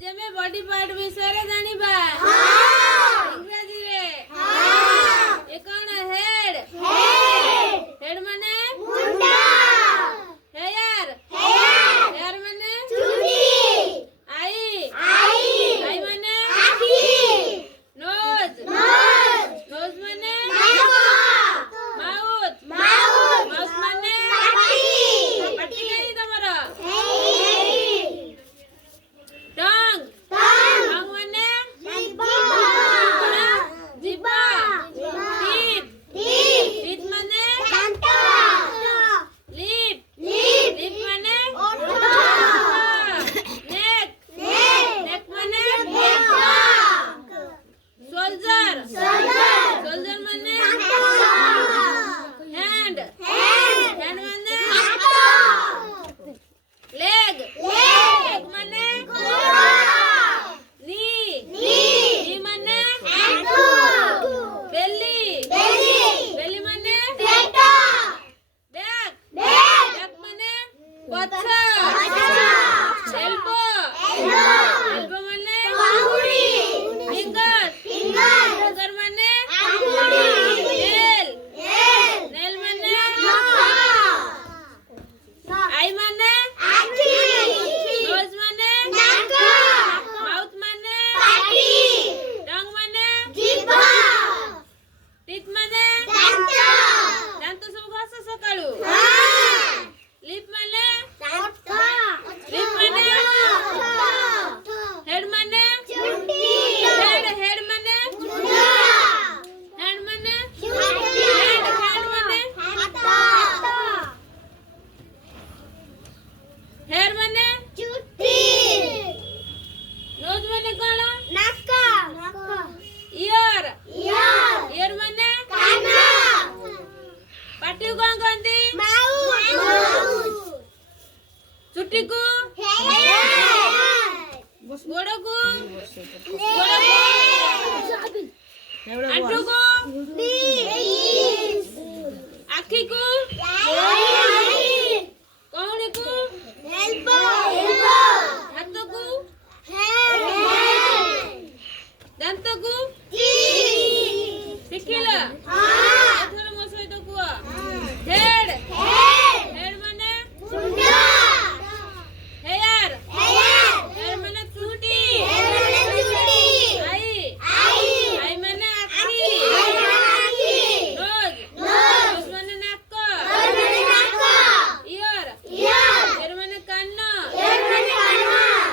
आज ଆମେ body part ବିଷୟରେ ଜାଣିବା। ଇଂରାଜୀରେ ଏ କଣ ହେଡ୍ ହେଡ୍ ମାନେ ମୁଣ୍ଡ, ହେୟାର ହେୟାର ମାନେ ଚୁଟି, ଆଇ ମାନେ ଆଖି, ନୋଜ ନୋଜ ମାନେ ମାଉଥ ମାଉଥ ମାନେ ପାଟି ନାହିଁ ତମର, ଟଙ୍ଗ ମାନେ ଜିଭ, ଟିଥ୍ ମାନେ ଲିପ୍ ମାନେ ନେକ୍ ମାନେ ସୋଲ୍ଜର ମାନେ ହ୍ୟାଣ୍ଡ ମାନେ ଲେಗ್ ମାନେ नी ମାନେ ବେଲି ମାନେ ବ୍ୟାକ୍ ମାନେ ପଛ, ଏଲ୍ବୋ ମାନେ ଫିଙ୍ଗର ମାନେ ନେଲ୍ ମାନେ ଆଇ ମାନେ ନୋଜ ମାନେ ମାଉଥ ମାନେ ଟଙ୍ଗ ମାନେ ଟିଥ୍ ମାନେ ଦାନ୍ତ ସବୁ ଘଷ ସକାଳୁ, ଲିପ୍ ମାନେ ହେଡ୍ ମାନେ ହେଡ୍ ମାନେ ହ୍ୟାଣ୍ଡ ମାନେ ହ୍ୟାଣ୍ଡ ମାନେ ହେୟାର ମାନେ ନୋଜ ମାନେ କଣ ଇୟର ମାନେ ପାଟିକୁ କଣ କହନ୍ତି, ଚୁଟିକୁ ଗୋଡକୁ ଆଣ୍ଠୁକୁ ଆଖିକୁ